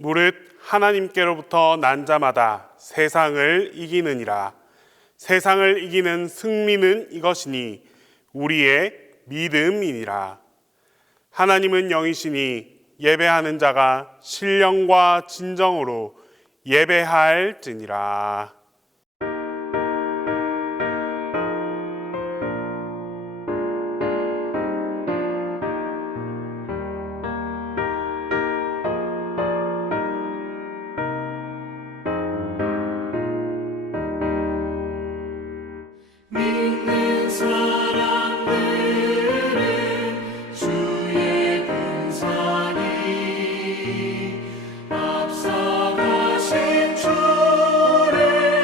무릇 하나님께로부터 난 자마다 세상을 이기느니라. 세상을 이기는 승리는 이것이니 우리의 믿음이니라. 하나님은 영이시니 예배하는 자가 신령과 진정으로 예배할지니라. 믿는 사람들은 주의 군사니 앞서가신 주를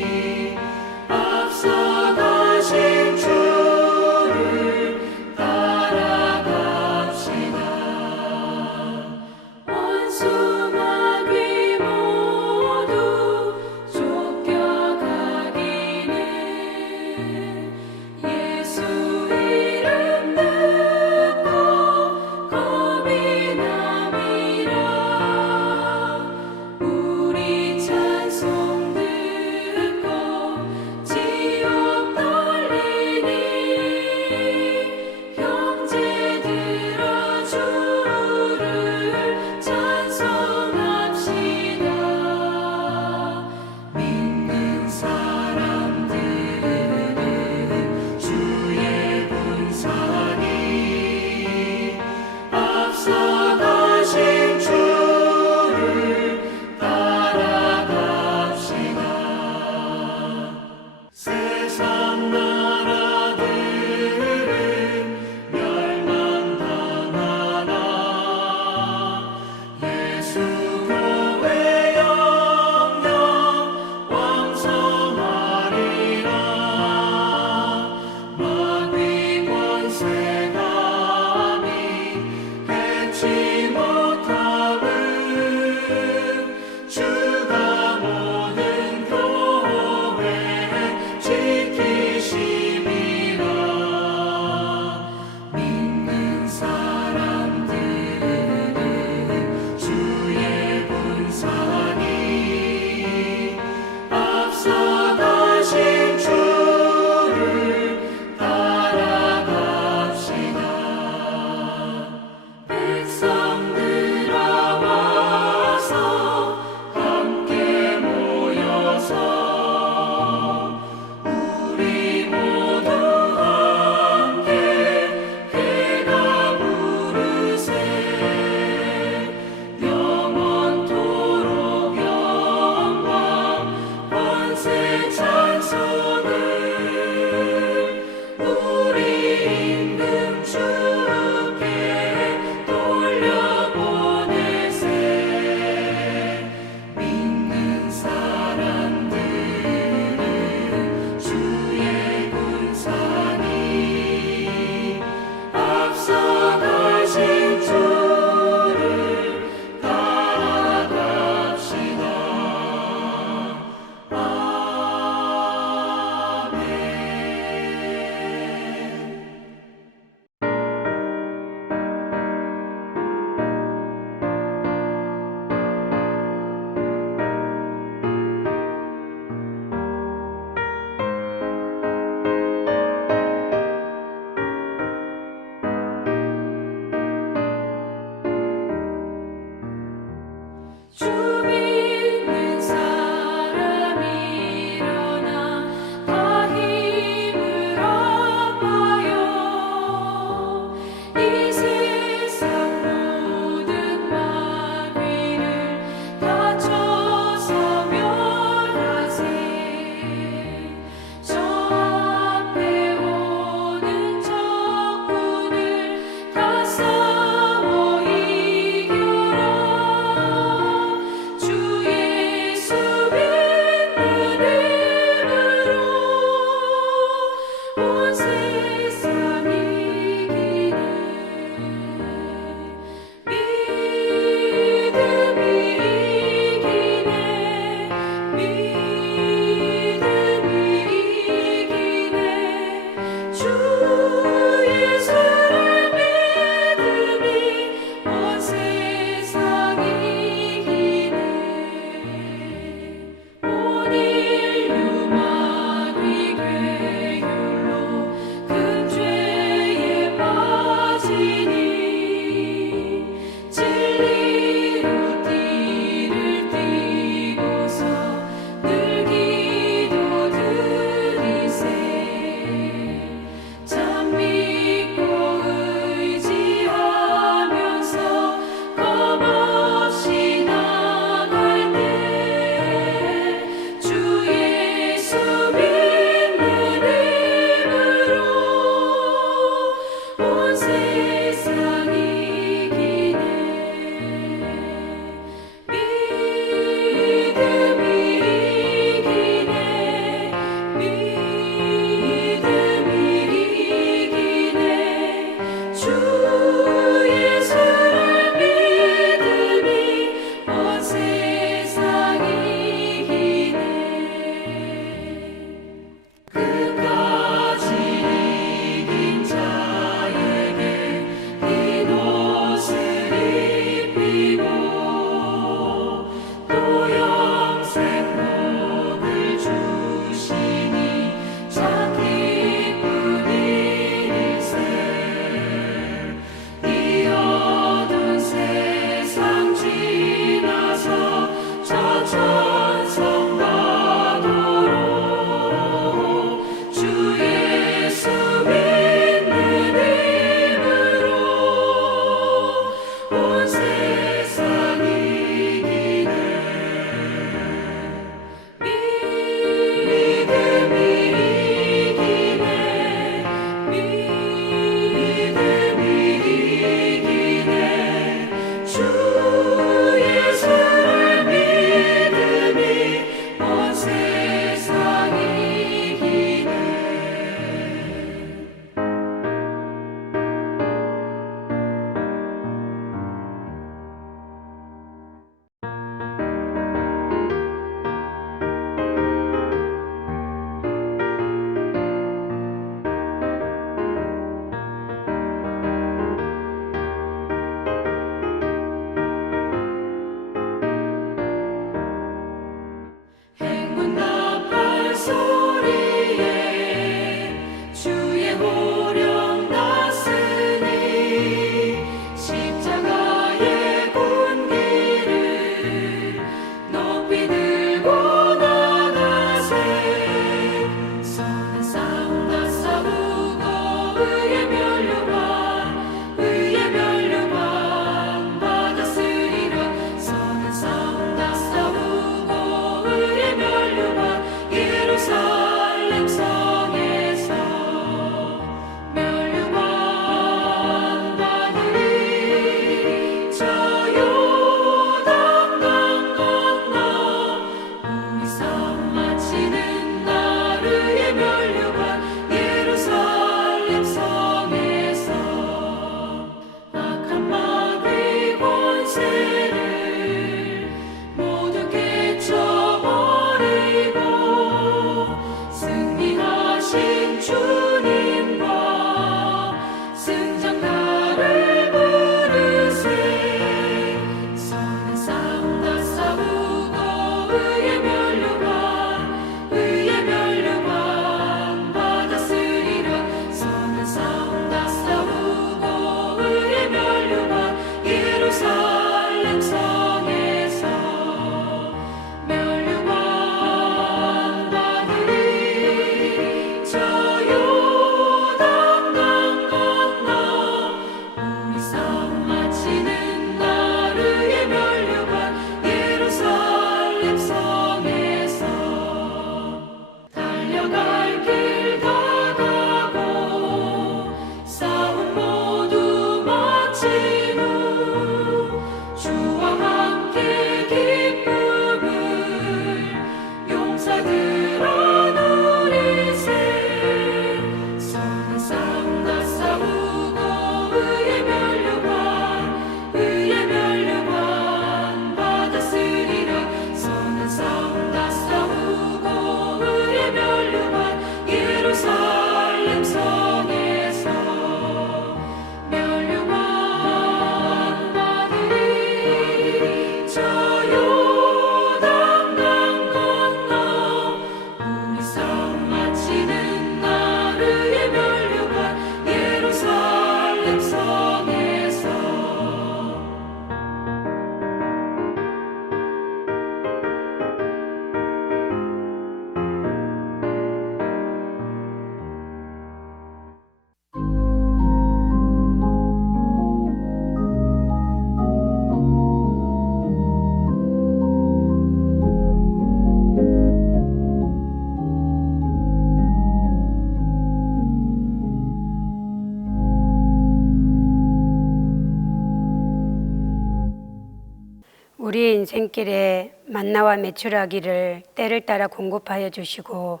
우리의 인생길에 만나와 메추라기를 때를 따라 공급하여 주시고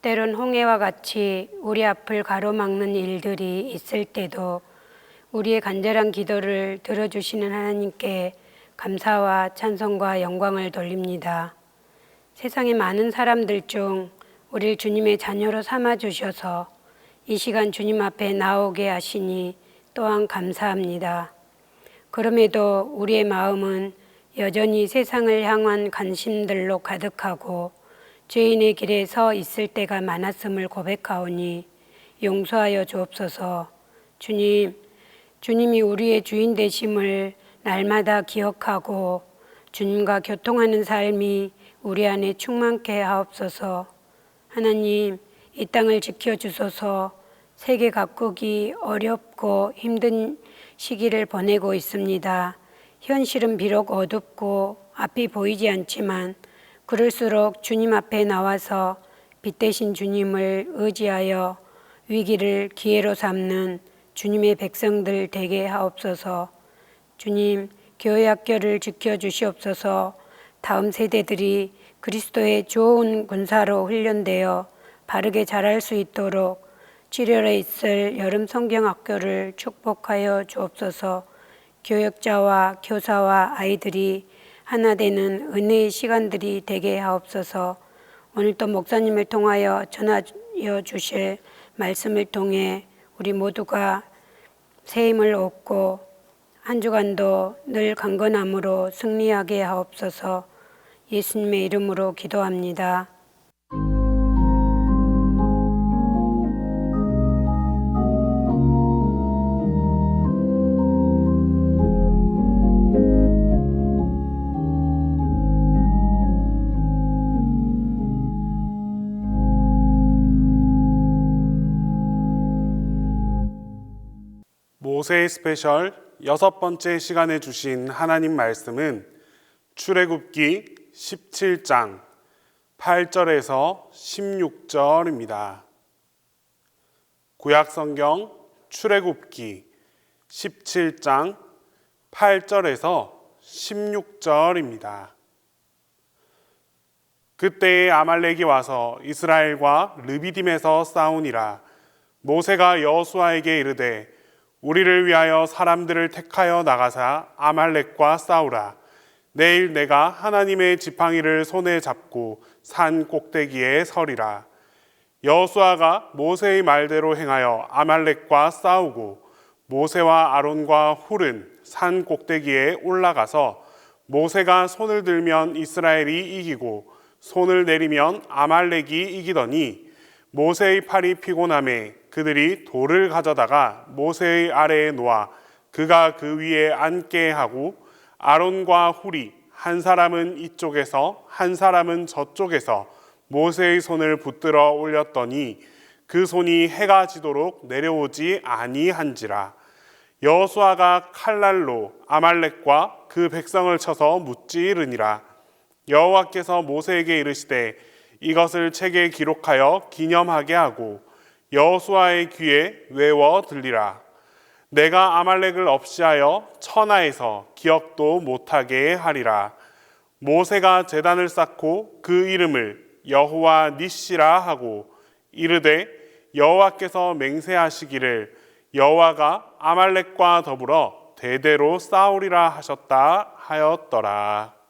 때론 홍해와 같이 우리 앞을 가로막는 일들이 있을 때도 우리의 간절한 기도를 들어주시는 하나님께 감사와 찬송과 영광을 돌립니다. 세상의 많은 사람들 중 우리를 주님의 자녀로 삼아 주셔서 이 시간 주님 앞에 나오게 하시니 또한 감사합니다. 그럼에도 우리의 마음은 여전히 세상을 향한 관심들로 가득하고 죄인의 길에 서 있을 때가 많았음을 고백하오니 용서하여 주옵소서. 주님이 우리의 주인 되심을 날마다 기억하고 주님과 교통하는 삶이 우리 안에 충만케 하옵소서. 하나님, 이 땅을 지켜주소서. 세계 각국이 어렵고 힘든 시기를 보내고 있습니다. 현실은 비록 어둡고 앞이 보이지 않지만 그럴수록 주님 앞에 나와서 빛 대신 주님을 의지하여 위기를 기회로 삼는 주님의 백성들 되게 하옵소서. 주님, 교회 학교를 지켜주시옵소서. 다음 세대들이 그리스도의 좋은 군사로 훈련되어 바르게 자랄 수 있도록 7월에 있을 여름 성경학교를 축복하여 주옵소서. 교역자와 교사와 아이들이 하나 되는 은혜의 시간들이 되게 하옵소서. 오늘 또 목사님을 통하여 전하여 주실 말씀을 통해 우리 모두가 새 힘을 얻고 한 주간도 늘 강건함으로 승리하게 하옵소서. 예수님의 이름으로 기도합니다. 모세의 스페셜 6번째 시간에 주신 하나님 말씀은 출애굽기 17장 8절에서 16절입니다. 구약성경 출애굽기 17장 8절에서 16절입니다. 그때에 아말렉이 와서 이스라엘과 르비딤에서 싸우니라. 모세가 여호수아에게 이르되 우리를 위하여 사람들을 택하여 나가사 아말렉과 싸우라. 내일 내가 하나님의 지팡이를 손에 잡고 산 꼭대기에 서리라. 여호수아가 모세의 말대로 행하여 아말렉과 싸우고 모세와 아론과 훌은 산 꼭대기에 올라가서 모세가 손을 들면 이스라엘이 이기고 손을 내리면 아말렉이 이기더니 모세의 팔이 피곤함에 그들이 돌을 가져다가 모세의 아래에 놓아 그가 그 위에 앉게 하고 아론과 훌이 한 사람은 이쪽에서 한 사람은 저쪽에서 모세의 손을 붙들어 올렸더니 그 손이 해가 지도록 내려오지 아니한지라. 여호수아가 칼날로 아말렉과 그 백성을 쳐서 무찌르니라. 여호와께서 모세에게 이르시되 이것을 책에 기록하여 기념하게 하고 여호수아의 귀에 외워 들리라. 내가 아말렉을 없이하여 천하에서 기억도 못하게 하리라. 모세가 제단을 쌓고 그 이름을 여호와 니시라 하고 이르되 여호와께서 맹세하시기를 여호와가 아말렉과 더불어 대대로 싸우리라 하셨다 하였더라.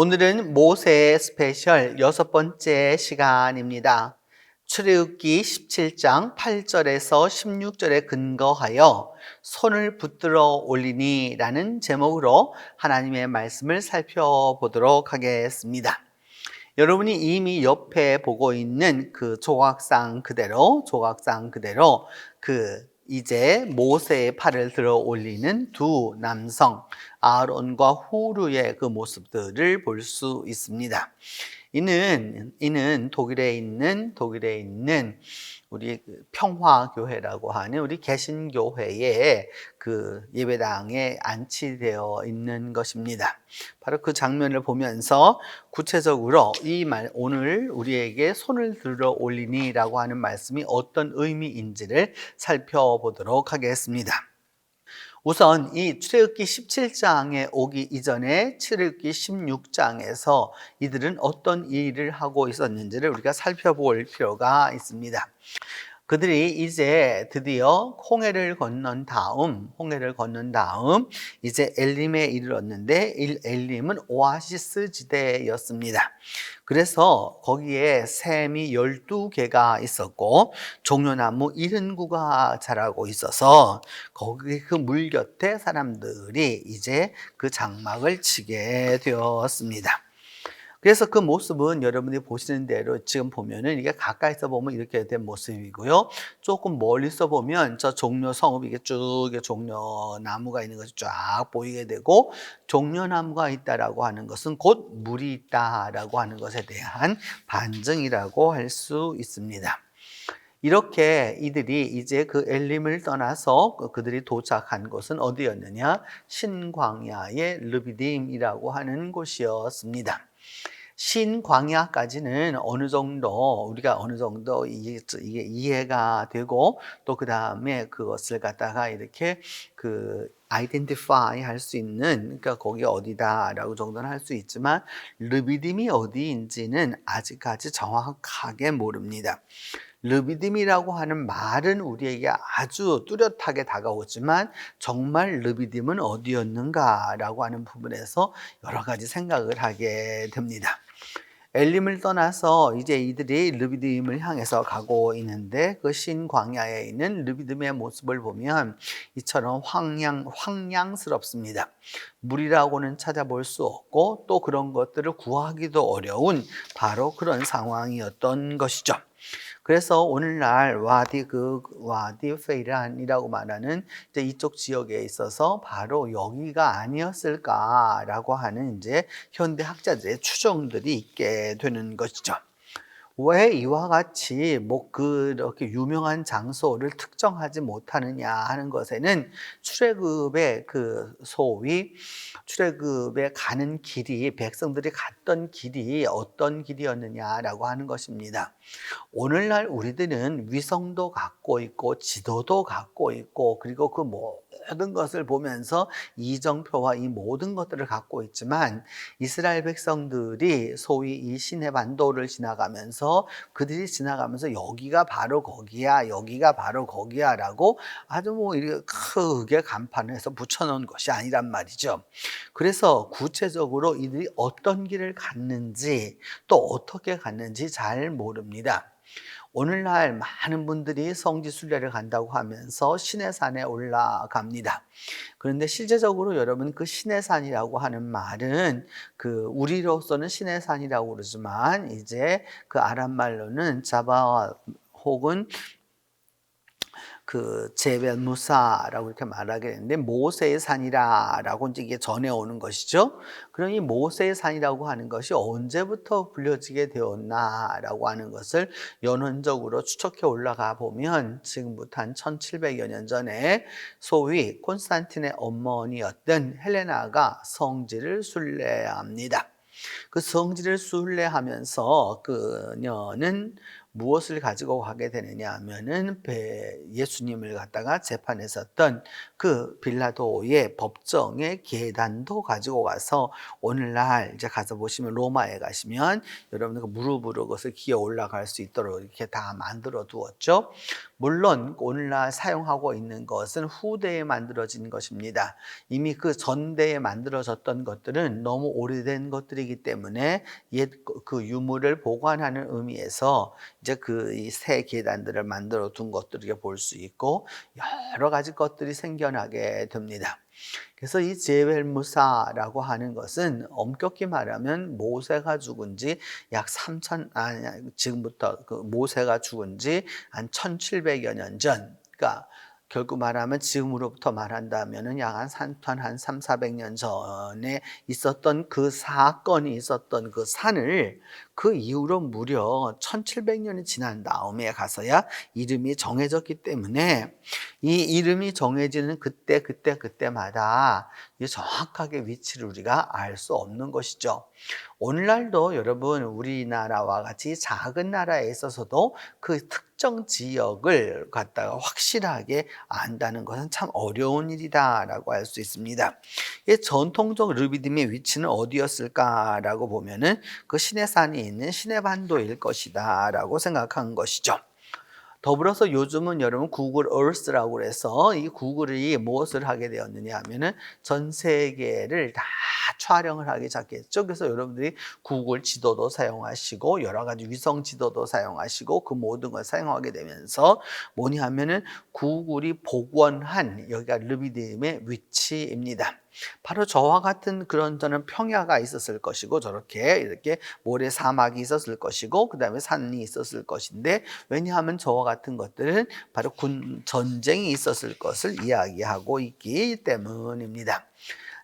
오늘은 모세 스페셜 6번째 시간입니다. 출애굽기 17장 8절에서 16절에 근거하여 손을 붙들어 올리니 라는 제목으로 하나님의 말씀을 살펴보도록 하겠습니다. 여러분이 이미 옆에 보고 있는 그 조각상 그대로 이제 모세의 팔을 들어 올리는 두 남성 아론과 후르의 그 모습들을 볼 수 있습니다. 이는 독일에 있는 우리 평화교회라고 하는 우리 개신교회의 그 예배당에 안치되어 있는 것입니다. 바로 그 장면을 보면서 구체적으로 오늘 우리에게 손을 들어 올리니라고 하는 말씀이 어떤 의미인지를 살펴보도록 하겠습니다. 우선 이 출애굽기 17장에 오기 이전에 출애굽기 16장에서 이들은 어떤 일을 하고 있었는지를 우리가 살펴볼 필요가 있습니다. 그들이 이제 드디어 홍해를 건넌 다음 이제 엘림에 이르렀는데 엘림은 오아시스 지대였습니다. 그래서 거기에 샘이 12개가 있었고 종려나무 70구가 자라고 있어서 거기 그 물 곁에 사람들이 이제 그 장막을 치게 되었습니다. 그래서 그 모습은 여러분이 보시는 대로 지금 보면은 이게 가까이서 보면 이렇게 된 모습이고요. 조금 멀리서 보면 저 종려 성읍 이게 쭉 종려 나무가 있는 것이 쫙 보이게 되고 종려나무가 있다라고 하는 것은 곧 물이 있다라고 하는 것에 대한 반증이라고 할 수 있습니다. 이렇게 이들이 이제 그 엘림을 떠나서 그들이 도착한 곳은 어디였느냐? 신광야의 르비딤이라고 하는 곳이었습니다. 신광야까지는 우리가 어느 정도 이게 이해가 되고 또 그 다음에 그것을 갖다가 이렇게 아이덴티파이 할 수 있는, 그러니까 거기 어디다라고 정도는 할 수 있지만 르비딤이 어디인지는 아직까지 정확하게 모릅니다. 르비딤이라고 하는 말은 우리에게 아주 뚜렷하게 다가오지만 정말 르비딤은 어디였는가라고 하는 부분에서 여러 가지 생각을 하게 됩니다. 엘림을 떠나서 이제 이들이 르비딤을 향해서 가고 있는데 그 신광야에 있는 르비딤의 모습을 보면 이처럼 황량스럽습니다. 물이라고는 찾아볼 수 없고 또 그런 것들을 구하기도 어려운 바로 그런 상황이었던 것이죠. 그래서 오늘날 와디 페이란이라고 말하는 이제 이쪽 지역에 있어서 바로 여기가 아니었을까라고 하는 이제 현대 학자들의 추정들이 있게 되는 것이죠. 왜 이와 같이 그렇게 유명한 장소를 특정하지 못하느냐 하는 것에는 출애굽의 출애굽에 가는 길이, 백성들이 갔던 길이 어떤 길이었느냐라고 하는 것입니다. 오늘날 우리들은 위성도 갖고 있고 지도도 갖고 있고 그리고 그 모든 것을 보면서 이정표와 이 모든 것들을 갖고 있지만 이스라엘 백성들이 소위 이 시내 반도를 지나가면서 여기가 바로 거기야, 여기가 바로 거기야 라고 아주 이렇게 크게 간판을 해서 붙여놓은 것이 아니란 말이죠. 그래서 구체적으로 이들이 어떤 길을 갔는지 또 어떻게 갔는지 잘 모릅니다. 오늘날 많은 분들이 성지순례를 간다고 하면서 시내산에 올라갑니다. 그런데 실제적으로 여러분 그 시내산이라고 하는 말은 우리로서는 시내산이라고 그러지만 이제 그 아람 말로는 자바 혹은 제벨 무사라고 이렇게 말하게 되는데 모세의 산이라고 이제 이게 전해오는 것이죠. 그럼 이 모세의 산이라고 하는 것이 언제부터 불려지게 되었나라고 하는 것을 연원적으로 추적해 올라가 보면 지금부터 한 1700여 년 전에 소위 콘스탄틴의 어머니였던 헬레나가 성지를 순례합니다. 그 성지를 순례하면서 그녀는 무엇을 가지고 가게 되느냐 하면은 예수님을 갖다가 재판했었던 그 빌라도의 법정의 계단도 가지고 가서 오늘날 이제 가서 보시면 로마에 가시면 여러분들 무릎으로 그것을 기어 올라갈 수 있도록 이렇게 다 만들어 두었죠. 물론 오늘날 사용하고 있는 것은 후대에 만들어진 것입니다. 이미 그 전대에 만들어졌던 것들은 너무 오래된 것들이기 때문에 옛 그 유물을 보관하는 의미에서 이제 그 이 새 계단들을 만들어 둔 것들을 볼 수 있고 여러 가지 것들이 생겨나게 됩니다. 그래서 이 제벨무사라고 하는 것은 엄격히 말하면 모세가 죽은 지 약 3천 지금부터 그 모세가 죽은 지 한 1700여 년 전, 그러니까 결국 말하면 지금으로부터 말한다면은 약 한 3, 400년 전에 있었던 그 사건이 있었던 그 산을 그 이후로 무려 1700년이 지난 다음에 가서야 이름이 정해졌기 때문에 이 이름이 정해지는 그때마다 정확하게 위치를 우리가 알 수 없는 것이죠. 오늘날도 여러분 우리나라와 같이 작은 나라에 있어서도 그 특정 지역을 갖다가 확실하게 안다는 것은 참 어려운 일이다라고 할 수 있습니다. 전통적 르비딤의 위치는 어디였을까라고 보면은 그 시내산이 있는 시내반도일 것이다라고 생각한 것이죠. 더불어서 요즘은 여러분 구글 얼스라고 해서 이 구글이 무엇을 하게 되었느냐 하면은 전 세계를 다 촬영을 하기 시작했죠. 그래서 여러분들이 구글 지도도 사용하시고 여러 가지 위성 지도도 사용하시고 그 모든 걸 사용하게 되면서 뭐냐 하면은 구글이 복원한 여기가 르비딤의 위치입니다. 바로 저와 같은 그런 저는 평야가 있었을 것이고 저렇게 이렇게 모래 사막이 있었을 것이고 그 다음에 산이 있었을 것인데 왜냐하면 저와 같은 것들은 바로 전쟁이 있었을 것을 이야기하고 있기 때문입니다.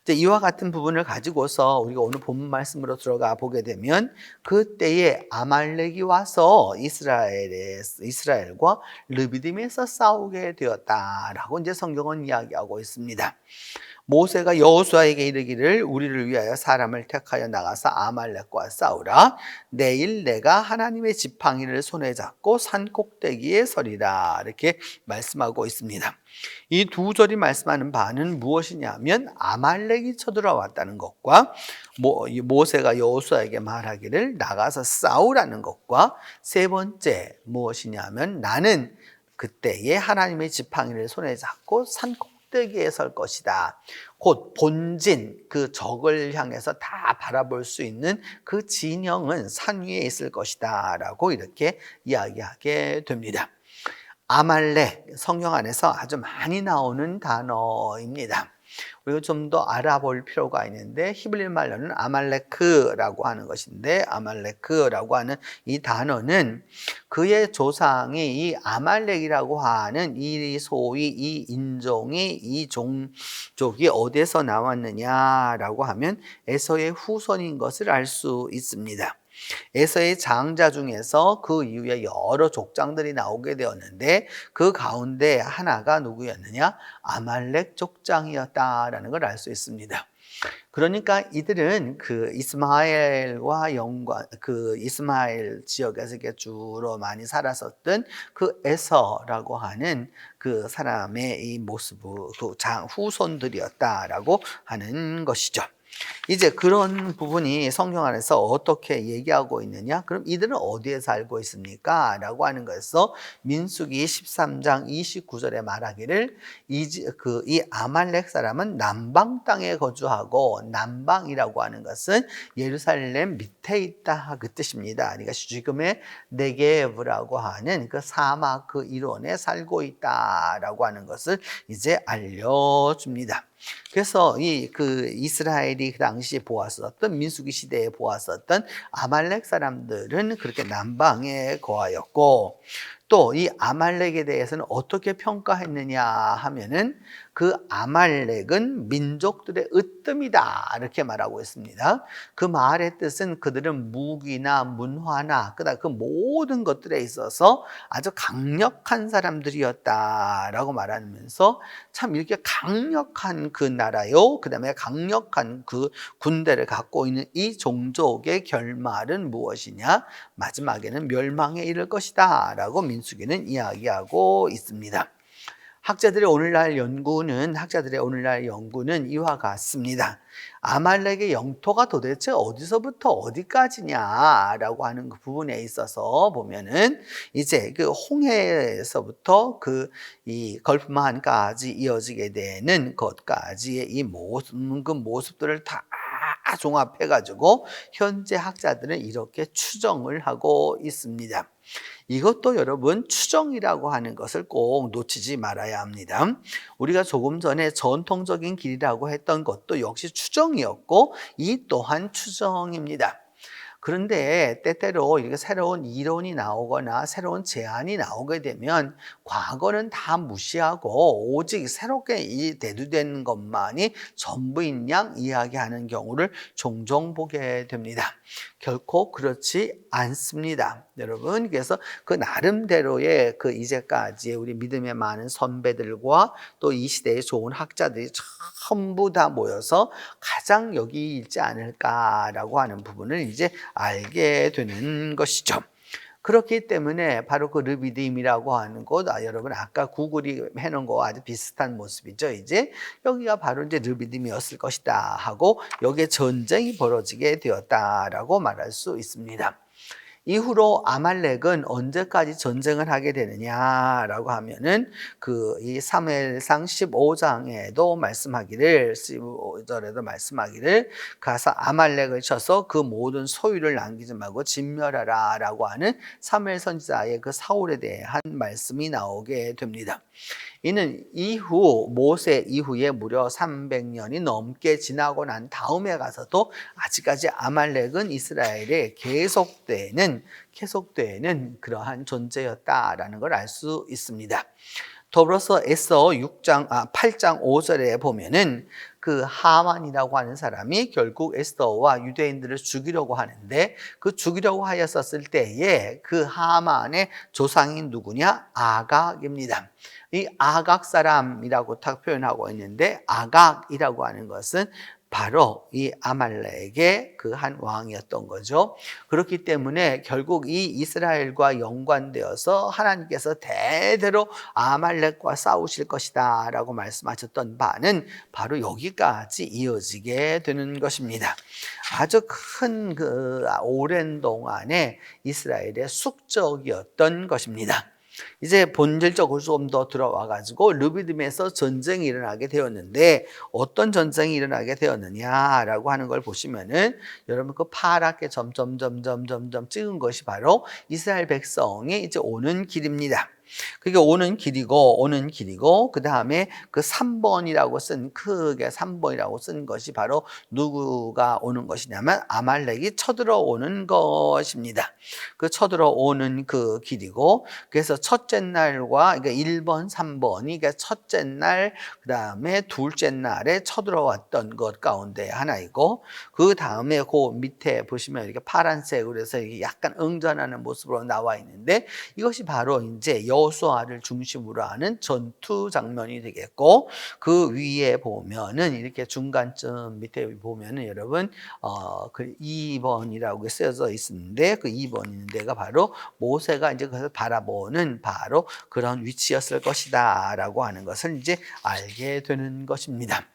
이와 같은 부분을 가지고서 우리가 오늘 본문 말씀으로 들어가 보게 되면 그때에 아말렉이 와서 이스라엘과 르비딤에서 싸우게 되었다라고 이제 성경은 이야기하고 있습니다. 모세가 여호수아에게 이르기를 우리를 위하여 사람을 택하여 나가서 아말렉과 싸우라. 내일 내가 하나님의 지팡이를 손에 잡고 산 꼭대기에 서리라. 이렇게 말씀하고 있습니다. 이 두 절이 말씀하는 바는 무엇이냐면 아말렉이 쳐들어왔다는 것과 모세가 여호수아에게 말하기를 나가서 싸우라는 것과 세 번째 무엇이냐면 나는 그때에 하나님의 지팡이를 손에 잡고 산 꼭대기에 설 것이다. 곧 본진 그 적을 향해서 다 바라볼 수 있는 그 진영은 산 위에 있을 것이다 라고 이렇게 이야기하게 됩니다. 아말렉 성경 안에서 아주 많이 나오는 단어입니다. 우리가 좀 더 알아볼 필요가 있는데 히브리 말로는 아말레크라고 하는 것인데 아말레크라고 하는 이 단어는 그의 조상이 이 아말렉이라고 하는 이 소위 이 인종이 이 종족이 어디에서 나왔느냐라고 하면 에서의 후손인 것을 알 수 있습니다. 에서의 장자 중에서 그 이후에 여러 족장들이 나오게 되었는데 그 가운데 하나가 누구였느냐? 아말렉 족장이었다라는 걸 알 수 있습니다. 그러니까 이들은 그 이스마엘과 그 이스마엘 지역에서 주로 많이 살았었던 그 에서라고 하는 그 사람의 이 모습, 그 후손들이었다라고 하는 것이죠. 이제 그런 부분이 성경 안에서 어떻게 얘기하고 있느냐? 그럼 이들은 어디에 살고 있습니까? 라고 하는 것에서 민수기 13장 29절에 말하기를 이 아말렉 사람은 남방 땅에 거주하고 남방이라고 하는 것은 예루살렘 밑에 있다 그 뜻입니다. 그러니까 지금의 네게브라고 하는 그 사막 그 일원에 살고 있다라고 하는 것을 이제 알려줍니다. 그래서 그 이스라엘이 그 당시에 보았었던 민수기 시대에 보았었던 아말렉 사람들은 그렇게 남방에 거하였고 또 이 아말렉에 대해서는 어떻게 평가했느냐 하면은 그 아말렉은 민족들의 으뜸이다 이렇게 말하고 있습니다. 그 말의 뜻은 그들은 무기나 문화나 그다음 그 모든 것들에 있어서 아주 강력한 사람들이었다라고 말하면서 참 이렇게 강력한 그 나라요 그 다음에 강력한 그 군대를 갖고 있는 이 종족의 결말은 무엇이냐? 마지막에는 멸망에 이를 것이다 라고 민수기는 이야기하고 있습니다. 학자들의 오늘날 연구는 이와 같습니다. 아말렉의 영토가 도대체 어디서부터 어디까지냐라고 하는 그 부분에 있어서 보면은 이제 그 홍해에서부터 이 걸프만까지 이어지게 되는 것까지의 이 모든 그 모습들을 다 종합해가지고 현재 학자들은 이렇게 추정을 하고 있습니다. 이것도 여러분 추정이라고 하는 것을 꼭 놓치지 말아야 합니다. 우리가 조금 전에 전통적인 길이라고 했던 것도 역시 추정이었고 이 또한 추정입니다. 그런데 때때로 이렇게 새로운 이론이 나오거나 새로운 제안이 나오게 되면 과거는 다 무시하고 오직 새롭게 대두된 것만이 전부인 양 이야기하는 경우를 종종 보게 됩니다. 결코 그렇지 않습니다. 여러분, 그래서 그 나름대로의 그 이제까지의 우리 믿음의 많은 선배들과 또 이 시대의 좋은 학자들이 전부 다 모여서 가장 여기 있지 않을까라고 하는 부분을 이제 알게 되는 것이죠. 그렇기 때문에 바로 그 르비딤이라고 하는 곳, 여러분 아까 구글이 해놓은 거와 아주 비슷한 모습이죠. 이제 여기가 바로 이제 르비딤이었을 것이다 하고 여기에 전쟁이 벌어지게 되었다라고 말할 수 있습니다. 이후로 아말렉은 언제까지 전쟁을 하게 되느냐라고 하면은 이 사무엘상 15장에도 말씀하기를 15절에도 말씀하기를 가서 아말렉을 쳐서 그 모든 소유를 남기지 말고 진멸하라라고 하는 사무엘 선지자의 그 사울에 대한 말씀이 나오게 됩니다. 이는 모세 이후에 무려 300년이 넘게 지나고 난 다음에 가서도 아직까지 아말렉은 이스라엘에 계속되는 그러한 존재였다라는 걸 알 수 있습니다. 더불어서 에서 8장 5절에 보면은 그 하만이라고 하는 사람이 결국 에스더와 유대인들을 죽이려고 하는데 그 죽이려고 하였었을 때에 그 하만의 조상이 누구냐? 아각입니다. 이 아각 사람이라고 딱 표현하고 있는데 아각이라고 하는 것은 바로 이 아말렉의 그 한 왕이었던 거죠. 그렇기 때문에 결국 이 이스라엘과 연관되어서 하나님께서 대대로 아말렉과 싸우실 것이다 라고 말씀하셨던 바는 바로 여기까지 이어지게 되는 것입니다. 아주 큰 오랜 동안에 이스라엘의 숙적이었던 것입니다. 이제 본질적으로 좀 더 들어와 가지고 르비딤에서 전쟁이 일어나게 되었는데 어떤 전쟁이 일어나게 되었느냐라고 하는 걸 보시면은 여러분 그 파랗게 점점 찍은 것이 바로 이스라엘 백성이 이제 오는 길입니다. 그게 오는 길이고 그 다음에 그 3번이라고 크게 3번이라고 쓴 것이 바로 누구가 오는 것이냐면 아말렉이 쳐들어오는 것입니다. 그 쳐들어오는 그 길이고 그래서 첫째 날과 그러니까 1번, 3번이 그러니까 첫째 날 그 다음에 둘째 날에 쳐들어왔던 것 가운데 하나이고 그 다음에 그 밑에 보시면 이렇게 파란색으로 해서 약간 응전하는 모습으로 나와 있는데 이것이 바로 이제 여호수아를 중심으로 하는 전투 장면이 되겠고 그 위에 보면은 이렇게 중간쯤 밑에 보면은 여러분 그 2번이라고 쓰여져 있는데 그 2번 있는 데가 바로 모세가 이제 그것을 바라보는 바로 그런 위치였을 것이다라고 하는 것을 이제 알게 되는 것입니다.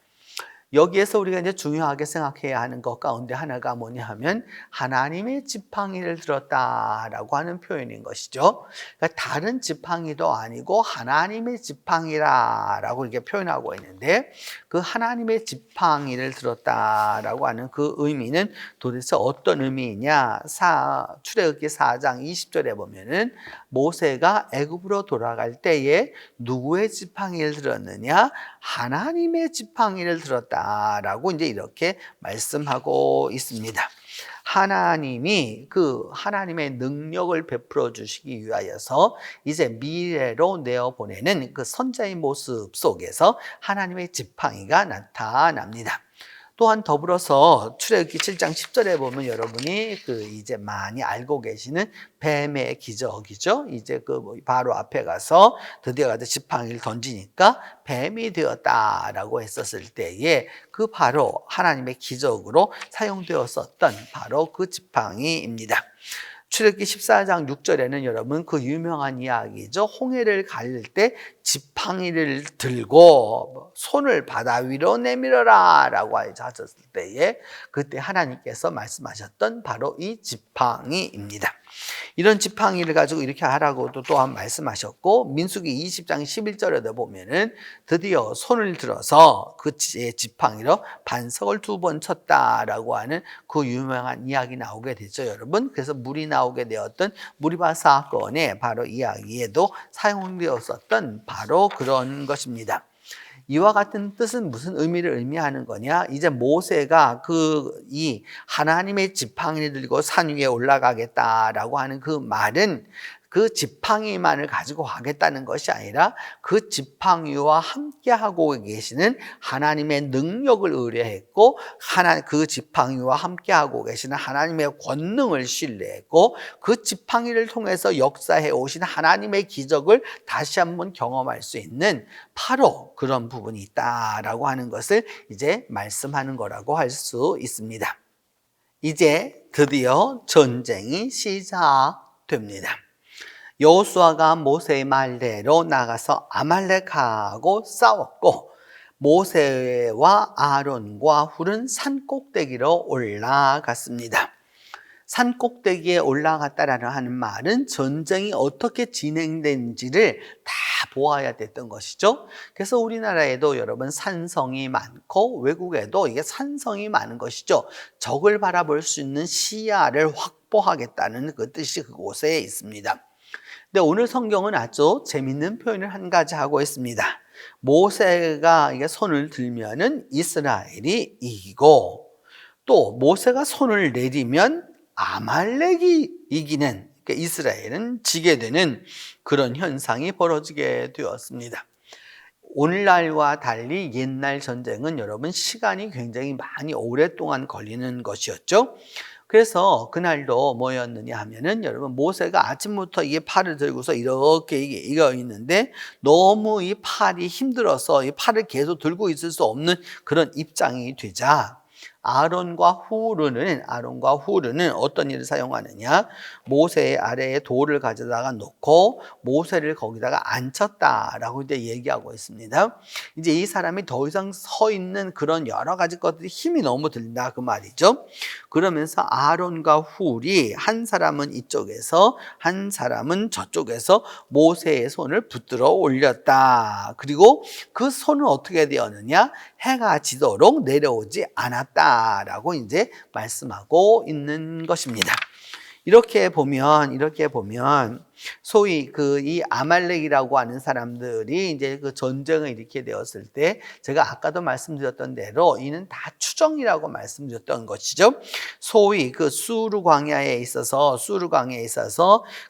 여기에서 우리가 이제 중요하게 생각해야 하는 것 가운데 하나가 뭐냐 하면 하나님의 지팡이를 들었다라고 하는 표현인 것이죠. 그러니까 다른 지팡이도 아니고 하나님의 지팡이라고 이렇게 표현하고 있는데 그 하나님의 지팡이를 들었다라고 하는 그 의미는 도대체 어떤 의미이냐? 출애굽기 4장 20절에 보면은 모세가 애굽으로 돌아갈 때에 누구의 지팡이를 들었느냐? 하나님의 지팡이를 들었다라고 이제 이렇게 말씀하고 있습니다. 하나님이 그 하나님의 능력을 베풀어 주시기 위하여서 이제 미래로 내어 보내는 그 선자의 모습 속에서 하나님의 지팡이가 나타납니다. 또한 더불어서 출애굽기 7장 10절에 보면 여러분이 이제 많이 알고 계시는 뱀의 기적이죠. 이제 바로 앞에 가서 드디어 가서 지팡이를 던지니까 뱀이 되었다라고 했었을 때에 그 바로 하나님의 기적으로 사용되었었던 바로 그 지팡이입니다. 출애굽기 14장 6절에는 여러분 그 유명한 이야기죠. 홍해를 가릴 때 지팡이를 들고 손을 바다 위로 내밀어라 라고 하셨을 때에 그때 하나님께서 말씀하셨던 바로 이 지팡이입니다. 이런 지팡이를 가지고 이렇게 하라고도 또한 말씀하셨고, 민수기 20장 11절에도 보면은 드디어 손을 들어서 그 지팡이로 반석을 2번 쳤다라고 하는 그 유명한 이야기 나오게 되죠, 여러분. 그래서 물이 나오게 되었던 무리바 사건의 바로 이야기에도 사용되었었던 바로 그런 것입니다. 이와 같은 뜻은 무슨 의미를 의미하는 거냐? 이제 모세가 이 하나님의 지팡이를 들고 산 위에 올라가겠다라고 하는 그 말은 그 지팡이만을 가지고 가겠다는 것이 아니라 그 지팡이와 함께하고 계시는 하나님의 능력을 의뢰했고, 그 지팡이와 함께하고 계시는 하나님의 권능을 신뢰했고, 그 지팡이를 통해서 역사해 오신 하나님의 기적을 다시 한번 경험할 수 있는 바로 그런 부분이 있다라고 하는 것을 이제 말씀하는 거라고 할 수 있습니다. 이제 드디어 전쟁이 시작됩니다. 여호수아가 모세의 말대로 나가서 아말렉하고 싸웠고, 모세와 아론과 훌은 산 꼭대기로 올라갔습니다. 산 꼭대기에 올라갔다라는 하는 말은 전쟁이 어떻게 진행된지를 다 보아야 됐던 것이죠. 그래서 우리나라에도 여러분 산성이 많고 외국에도 이게 산성이 많은 것이죠. 적을 바라볼 수 있는 시야를 확보하겠다는 그 뜻이 그곳에 있습니다. 근데 오늘 성경은 아주 재밌는 표현을 한 가지 하고 있습니다. 모세가 이게 손을 들면은 이스라엘이 이기고, 또 모세가 손을 내리면 아말렉이 이기는, 그러니까 이스라엘은 지게 되는 그런 현상이 벌어지게 되었습니다. 오늘날과 달리 옛날 전쟁은 여러분 시간이 굉장히 많이 오랫동안 걸리는 것이었죠. 그래서 그날도 뭐였느냐 하면은 여러분 모세가 아침부터 이 팔을 들고서 이렇게 이거 있는데 너무 이 팔이 힘들어서 이 팔을 계속 들고 있을 수 없는 그런 입장이 되자, 아론과 후르는 어떤 일을 사용하느냐? 모세의 아래에 돌을 가져다가 놓고 모세를 거기다가 앉혔다라고 이제 얘기하고 있습니다. 이제 이 사람이 더 이상 서 있는 그런 여러 가지 것들이 힘이 너무 들다 그 말이죠. 그러면서 아론과 훌이 한 사람은 이쪽에서 한 사람은 저쪽에서 모세의 손을 붙들어 올렸다. 그리고 그 손은 어떻게 되었느냐? 해가 지도록 내려오지 않았다라고 이제 말씀하고 있는 것입니다. 이렇게 보면 소위 이 아말렉이라고 하는 사람들이 이제 그 전쟁을 일으키게 되었을 때, 제가 아까도 말씀드렸던 대로 이는 다 추정이라고 말씀드렸던 것이죠. 소위 그 수르 광야에 있어서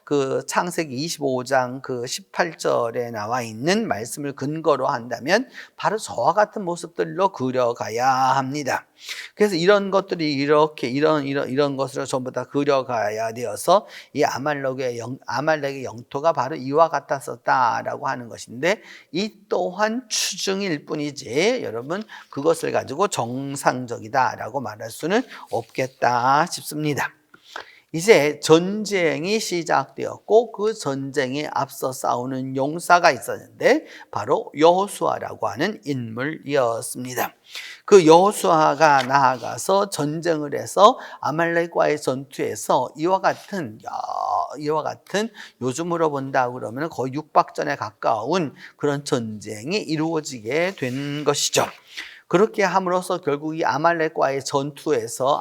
그 창세기 25장 그 18절에 나와 있는 말씀을 근거로 한다면 바로 저와 같은 모습들로 그려가야 합니다. 그래서 이런 것들이 이런 것으로 전부 다 그려가야 되어서 이 아말렉의 영토가 바로 이와 같았었다라고 하는 것인데, 이 또한 추정일 뿐이지 여러분 그것을 가지고 정상적이다라고 말할 수는 없겠다 싶습니다. 이제 전쟁이 시작되었고 그 전쟁에 앞서 싸우는 용사가 있었는데 바로 여호수아라고 하는 인물이었습니다. 그 여호수아가 나아가서 전쟁을 해서 아말렉과의 전투에서 이와 같은 요즘으로 본다 그러면 거의 육박전에 가까운 그런 전쟁이 이루어지게 된 것이죠. 그렇게 함으로써 결국 이 아말렉과의 전투에서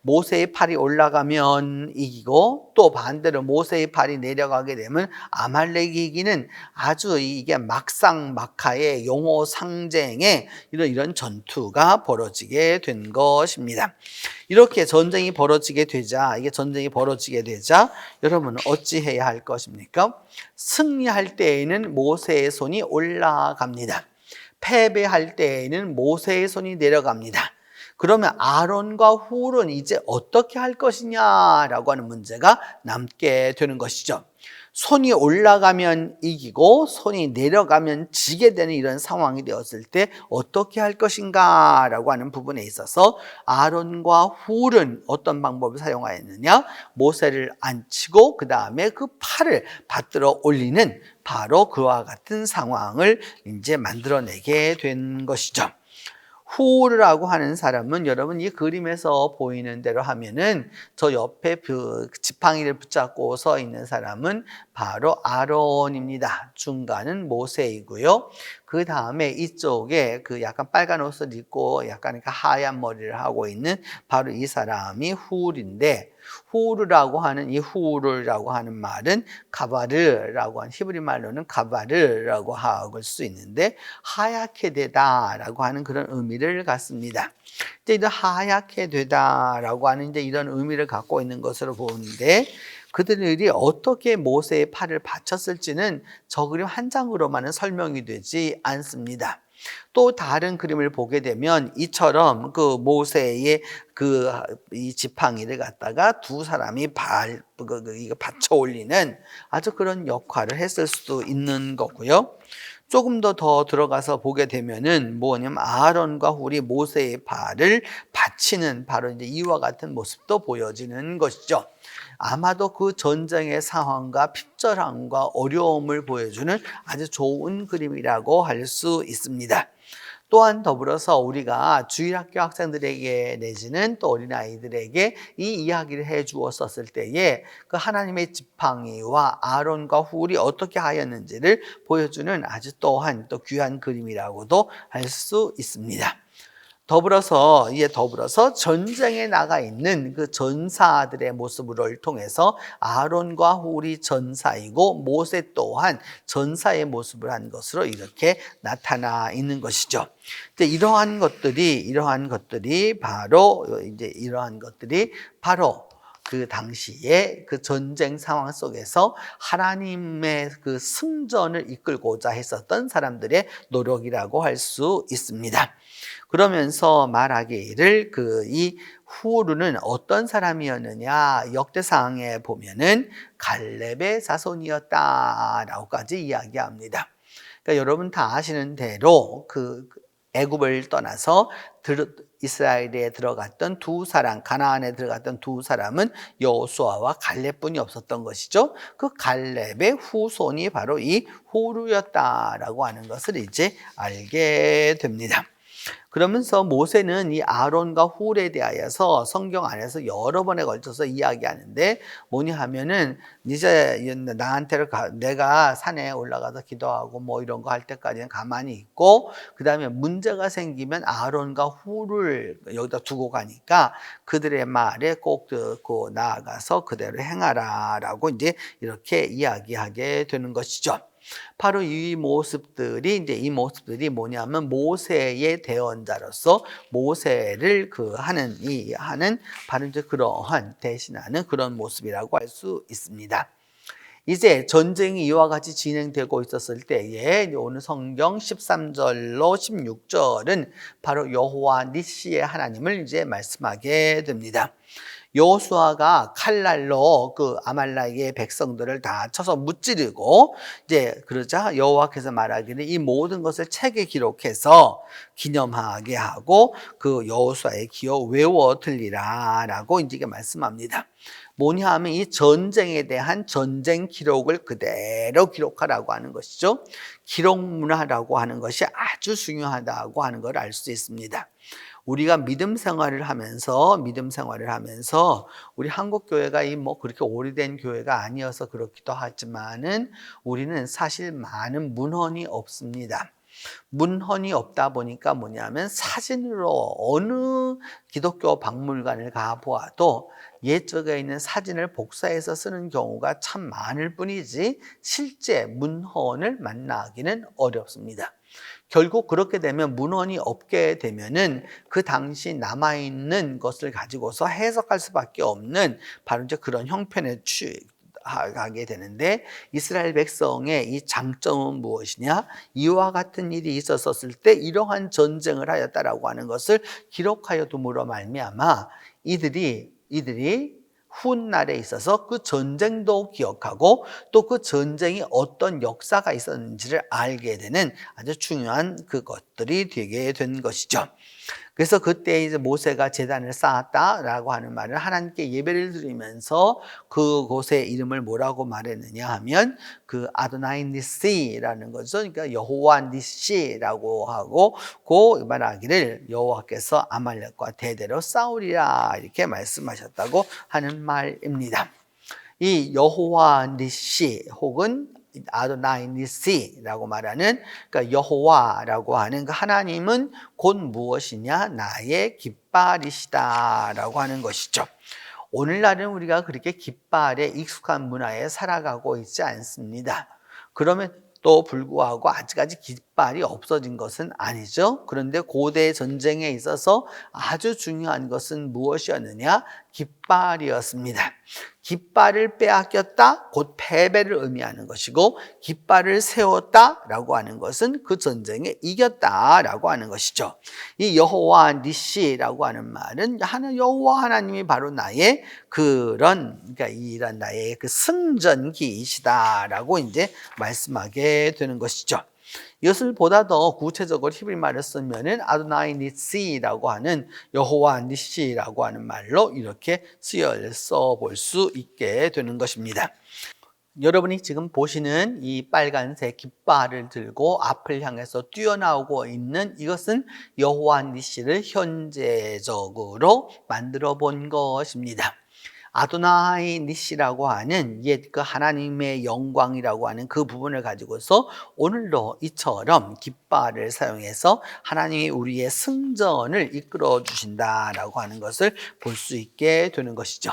모세의 팔이 올라가면 이기고, 또 반대로 모세의 팔이 내려가게 되면 아말렉이 이기는 아주 이게 막상막하의 용호 상쟁의 이런 전투가 벌어지게 된 것입니다. 이렇게 전쟁이 벌어지게 되자 여러분은 어찌해야 할 것입니까? 승리할 때에는 모세의 손이 올라갑니다. 패배할 때에는 모세의 손이 내려갑니다. 그러면 아론과 훌은 이제 어떻게 할 것이냐라고 하는 문제가 남게 되는 것이죠. 손이 올라가면 이기고 손이 내려가면 지게 되는 이런 상황이 되었을 때 어떻게 할 것인가 라고 하는 부분에 있어서 아론과 훌은 어떤 방법을 사용하였느냐, 모세를 앉히고 그 다음에 그 팔을 받들어 올리는 바로 그와 같은 상황을 이제 만들어내게 된 것이죠. 훌이라고 하는 사람은 여러분 이 그림에서 보이는 대로 하면은 저 옆에 그 지팡이를 붙잡고 서 있는 사람은 바로 아론입니다. 중간은 모세이고요. 그 다음에 이쪽에 그 약간 빨간 옷을 입고 약간 하얀 머리를 하고 있는 바로 이 사람이 훌인데, 후르라고 하는 이 후르라고 하는 말은 가바르라고 하는 히브리 말로는 가바르라고 할 수 있는데 하얗게 되다라고 하는 그런 의미를 갖습니다. 이제 이런 하얗게 되다라고 하는 이제 이런 의미를 갖고 있는 것으로 보는데, 그들이 어떻게 모세의 팔을 받쳤을지는 저 그림 한 장으로만은 설명이 되지 않습니다. 또 다른 그림을 보게 되면 이처럼 그 모세의 이 지팡이를 갖다가 두 사람이 이거 받쳐 올리는 아주 그런 역할을 했을 수도 있는 거고요. 조금 더 들어가서 보게 되면은 뭐냐면 아론과 훌이 모세의 발을 받치는 바로 이제 이와 같은 모습도 보여지는 것이죠. 아마도 그 전쟁의 상황과 핍절함과 어려움을 보여주는 아주 좋은 그림이라고 할 수 있습니다. 또한 더불어서 우리가 주일학교 학생들에게 내지는 또 어린아이들에게 이 이야기를 해 주었었을 때에 그 하나님의 지팡이와 아론과 훌이 어떻게 하였는지를 보여주는 아주 또한 또 귀한 그림이라고도 할 수 있습니다. 더불어서 전쟁에 나가 있는 그 전사들의 모습을 통해서 아론과 훌이 전사이고 모세 또한 전사의 모습을 한 것으로 이렇게 나타나 있는 것이죠. 이러한 것들이 바로 그 당시에 그 전쟁 상황 속에서 하나님의 그 승전을 이끌고자 했었던 사람들의 노력이라고 할 수 있습니다. 그러면서 말하기를 이 훌은 어떤 사람이었느냐, 역대상에 보면은 갈렙의 자손이었다라고까지 이야기합니다. 그러니까 여러분 다 아시는 대로 그 애굽을 떠나서 이스라엘에 들어갔던 두 사람, 가나안에 들어갔던 두 사람은 여호수아와 갈렙뿐이 없었던 것이죠. 그 갈렙의 후손이 바로 이 훌이었다라고 하는 것을 이제 알게 됩니다. 그러면서 모세는 이 아론과 훌에 대하여서 성경 안에서 여러 번에 걸쳐서 이야기하는데 뭐냐 하면은 이제 나한테를 내가 산에 올라가서 기도하고 뭐 이런 거 할 때까지는 가만히 있고 그 다음에 문제가 생기면 아론과 훌을 여기다 두고 가니까 그들의 말에 꼭 듣고 나아가서 그대로 행하라 라고 이제 이렇게 이야기하게 되는 것이죠. 바로 이 모습들이 뭐냐면 모세의 대언자로서 모세를 하는 바로 이제 그러한 대신하는 그런 모습이라고 할 수 있습니다. 이제 전쟁이 이와 같이 진행되고 있었을 때에 오늘 성경 13절로 16절은 바로 여호와 니시의 하나님을 이제 말씀하게 됩니다. 여호수아가 칼날로 그 아말렉의 백성들을 다 쳐서 무찌르고 이제 그러자 여호와께서 말하기를 이 모든 것을 책에 기록해서 기념하게 하고 그 여호수아의 기어 외워 들리라라고 이제 말씀합니다. 뭐냐 하면 이 전쟁에 대한 전쟁 기록을 그대로 기록하라고 하는 것이죠. 기록 문화라고 하는 것이 아주 중요하다고 하는 걸 알 수 있습니다. 우리가 믿음 생활을 하면서 우리 한국 교회가 그렇게 오래된 교회가 아니어서 그렇기도 하지만은 우리는 사실 많은 문헌이 없습니다. 문헌이 없다 보니까 뭐냐면 사진으로 어느 기독교 박물관을 가 보아도 옛적에 있는 사진을 복사해서 쓰는 경우가 참 많을 뿐이지 실제 문헌을 만나기는 어렵습니다. 결국 그렇게 되면 문헌이 없게 되면은 그 당시 남아있는 것을 가지고서 해석할 수밖에 없는 바로 이제 그런 형편에 하게 되는데 이스라엘 백성의 이 장점은 무엇이냐? 이와 같은 일이 있었을 때 이러한 전쟁을 하였다라고 하는 것을 기록하여 둠으로 말미암아 이들이 훗날에 있어서 그 전쟁도 기억하고 또 그 전쟁이 어떤 역사가 있었는지를 알게 되는 아주 중요한 그것들이 되게 된 것이죠. 그래서 그때 이제 모세가 제단을 쌓았다라고 하는 말은 하나님께 예배를 드리면서 그곳의 이름을 뭐라고 말했느냐 하면 그 아도나이 니시라는 거죠. 그러니까 여호와 니시라고 하고 그 말하기를 여호와께서 아말렉과 대대로 싸우리라 이렇게 말씀하셨다고 하는 말입니다. 이 여호와 니시 혹은 아도나이 니시라고 말하는 그러니까 여호와라고 하는 그 하나님은 곧 무엇이냐? 나의 깃발이시다라고 하는 것이죠. 오늘날은 우리가 그렇게 깃발에 익숙한 문화에 살아가고 있지 않습니다. 그러면 또 불구하고 아직까지 깃발이 없어진 것은 아니죠. 그런데 고대 전쟁에 있어서 아주 중요한 것은 무엇이었느냐? 깃발이었습니다. 깃발을 빼앗겼다 곧 패배를 의미하는 것이고 깃발을 세웠다라고 하는 것은 그 전쟁에 이겼다라고 하는 것이죠. 이 여호와 니시라고 하는 말은 여호와 하나님이 바로 나의 그러니까 이런 나의 그 승전기이시다라고 이제 말씀하게 되는 것이죠. 이것을 보다 더 구체적으로 히브리 말을 쓰면은 아도나이 니시라고 하는 여호와 니시라고 하는 말로 이렇게 쓰여 볼 수 있게 되는 것입니다. 여러분이 지금 보시는 이 빨간색 깃발을 들고 앞을 향해서 뛰어나오고 있는 이것은 여호와 니시를 현재적으로 만들어 본 것입니다. 아도나이 니시라고 하는 옛 그 하나님의 영광이라고 하는 그 부분을 가지고서 오늘도 이처럼 깃발을 사용해서 하나님이 우리의 승전을 이끌어 주신다라고 하는 것을 볼 수 있게 되는 것이죠.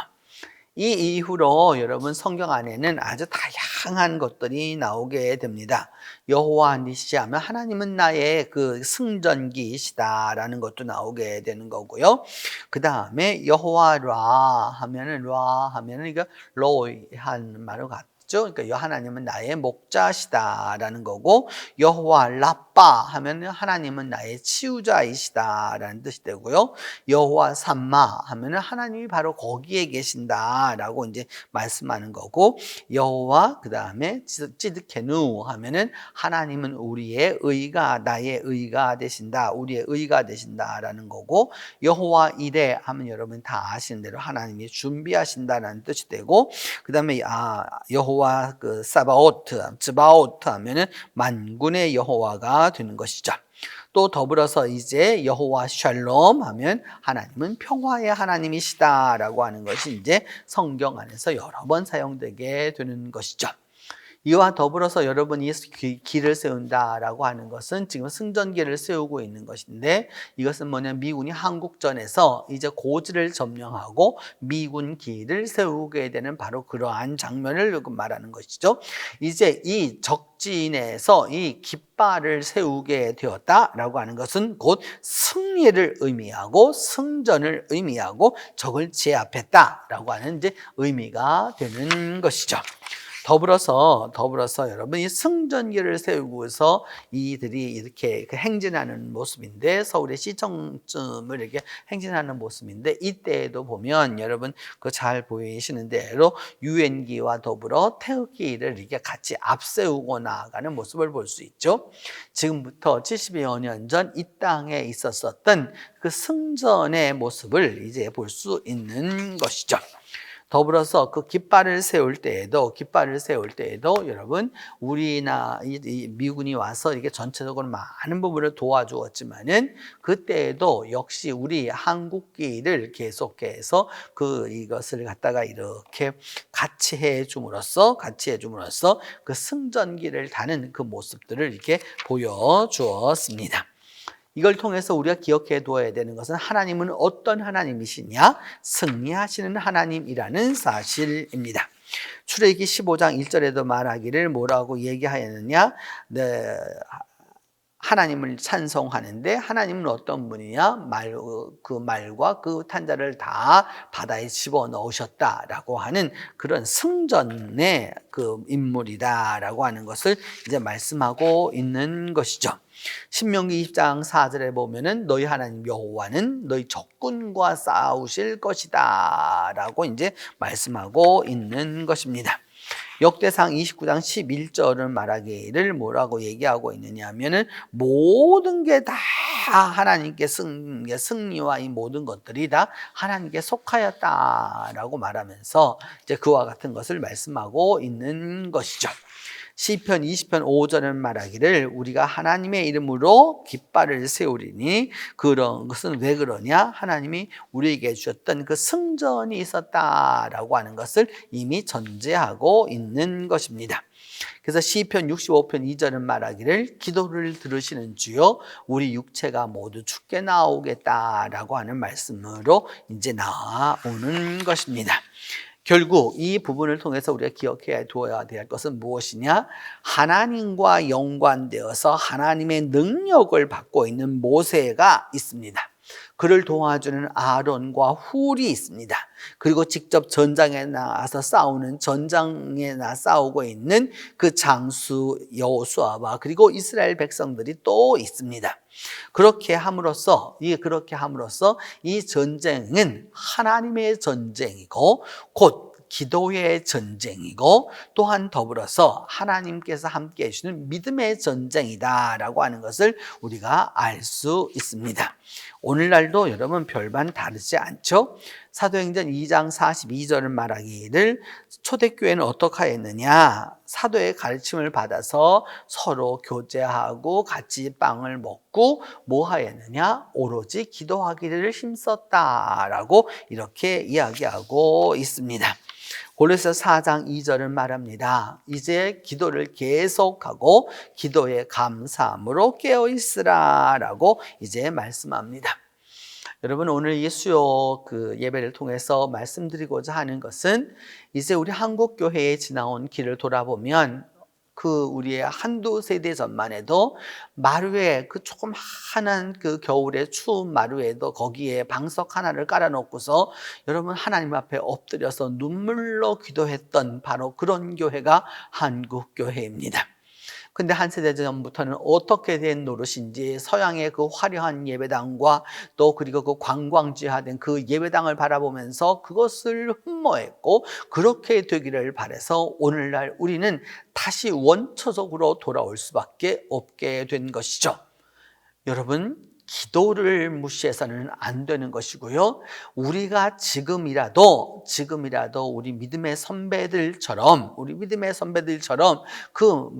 이 이후로 여러분 성경 안에는 아주 다양한 것들이 나오게 됩니다. 여호와 니시 하면 하나님은 나의 그 승전기이시다라는 것도 나오게 되는 거고요. 그 다음에 여호와 라 하면은 이거 로이 한 말로 같죠. 그러니까 하나님은 나의 목자시다라는 거고 여호와 라빠 하면 하나님은 나의 치유자이시다라는 뜻이 되고요. 여호와 삼마 하면 하나님이 바로 거기에 계신다라고 이제 말씀하는 거고 여호와 그 다음에 찌드케누 하면은 하나님은 우리의 의가 나의 의가 되신다 우리의 의가 되신다라는 거고 여호와 이레 하면 여러분 다 아시는 대로 하나님이 준비하신다라는 뜻이 되고 그 다음에 여호와 그 사바오트 츠바오트 하면은 만군의 여호와가 되는 것이죠. 또 더불어서 이제 여호와 샬롬 하면 하나님은 평화의 하나님이시다라고 하는 것이 이제 성경 안에서 여러 번 사용되게 되는 것이죠. 이와 더불어서 여러분이 길을 세운다라고 하는 것은 지금 승전기를 세우고 있는 것인데 이것은 뭐냐면 미군이 한국전에서 이제 고지를 점령하고 미군 길을 세우게 되는 바로 그러한 장면을 말하는 것이죠. 이제 이 적진에서 이 깃발을 세우게 되었다라고 하는 것은 곧 승리를 의미하고 승전을 의미하고 적을 제압했다라고 하는 이제 의미가 되는 것이죠. 더불어서 여러분 이 승전기를 세우고서 이들이 이렇게 행진하는 모습인데 서울의 시청쯤을 이렇게 행진하는 모습인데 이때에도 보면 여러분 그 잘 보이시는 대로 유엔기와 더불어 태극기를 이렇게 같이 앞세우고 나아가는 모습을 볼 수 있죠. 지금부터 70여 년 전 이 땅에 있었던 그 승전의 모습을 이제 볼 수 있는 것이죠. 더불어서 그 깃발을 세울 때에도 여러분 이 미군이 와서 이게 전체적으로 많은 부분을 도와주었지만은 그때에도 역시 우리 한국기를 계속해서 이것을 갖다가 이렇게 같이 해줌으로써 그 승전기를 다는 그 모습들을 이렇게 보여주었습니다. 이걸 통해서 우리가 기억해 두어야 되는 것은 하나님은 어떤 하나님이시냐? 승리하시는 하나님이라는 사실입니다. 출애굽기 15장 1절에도 말하기를 뭐라고 얘기하였느냐? 하나님을 찬송하는데 하나님은 어떤 분이냐? 그 말과 그 탄자를 다 바다에 집어넣으셨다라고 하는 그런 승전의 그 인물이다라고 하는 것을 이제 말씀하고 있는 것이죠. 신명기 20장 4절에 보면은 너희 하나님 여호와는 너희 적군과 싸우실 것이다 라고 이제 말씀하고 있는 것입니다. 역대상 29장 11절은 말하기를 뭐라고 얘기하고 있느냐 하면은 모든 게 다 하나님께 승리와 이 모든 것들이 다 하나님께 속하였다라고 말하면서 이제 그와 같은 것을 말씀하고 있는 것이죠. 시편 20편 5절은 말하기를 우리가 하나님의 이름으로 깃발을 세우리니 그런 것은 왜 그러냐? 하나님이 우리에게 주셨던 그 승전이 있었다라고 하는 것을 이미 전제하고 있는 것입니다. 그래서 시편 65편 2절은 말하기를 기도를 들으시는 주여 우리 육체가 모두 죽게 나오겠다라고 하는 말씀으로 이제 나오는 것입니다. 결국 이 부분을 통해서 우리가 기억해야 두어야 될 것은 무엇이냐? 하나님과 연관되어서 하나님의 능력을 받고 있는 모세가 있습니다. 그를 도와주는 아론과 훌이 있습니다. 그리고 직접 전장에 나가서 전장에 싸우고 있는 그 장수 여호수아와 그리고 이스라엘 백성들이 또 있습니다. 그렇게 함으로써 이 전쟁은 하나님의 전쟁이고 곧 기도의 전쟁이고 또한 더불어서 하나님께서 함께 해주시는 믿음의 전쟁이다라고 하는 것을 우리가 알 수 있습니다. 오늘날도 여러분 별반 다르지 않죠? 사도행전 2장 42절을 말하기를 초대교회는 어떻게 하였느냐? 사도의 가르침을 받아서 서로 교제하고 같이 빵을 먹고 뭐 하였느냐? 오로지 기도하기를 힘썼다라고 이렇게 이야기하고 있습니다. 골로새서 4장 2절은 말합니다. 이제 기도를 계속하고 기도에 감사함으로 깨어있으라 라고 이제 말씀합니다. 여러분 오늘 이 수요 예배를 통해서 말씀드리고자 하는 것은 이제 우리 한국교회에 지나온 길을 돌아보면 우리의 한두 세대 전만 해도 마루에 조금 한한 겨울에 추운 마루에도 거기에 방석 하나를 깔아놓고서 여러분 하나님 앞에 엎드려서 눈물로 기도했던 바로 그런 교회가 한국교회입니다. 근데 한 세대 전부터는 어떻게 된 노릇인지 서양의 그 화려한 예배당과 또 그리고 그 관광지화된 그 예배당을 바라보면서 그것을 흠모했고 그렇게 되기를 바라서 오늘날 우리는 다시 원초적으로 돌아올 수밖에 없게 된 것이죠. 여러분 기도를 무시해서는 안 되는 것이고요. 우리가 지금이라도 우리 믿음의 선배들처럼 그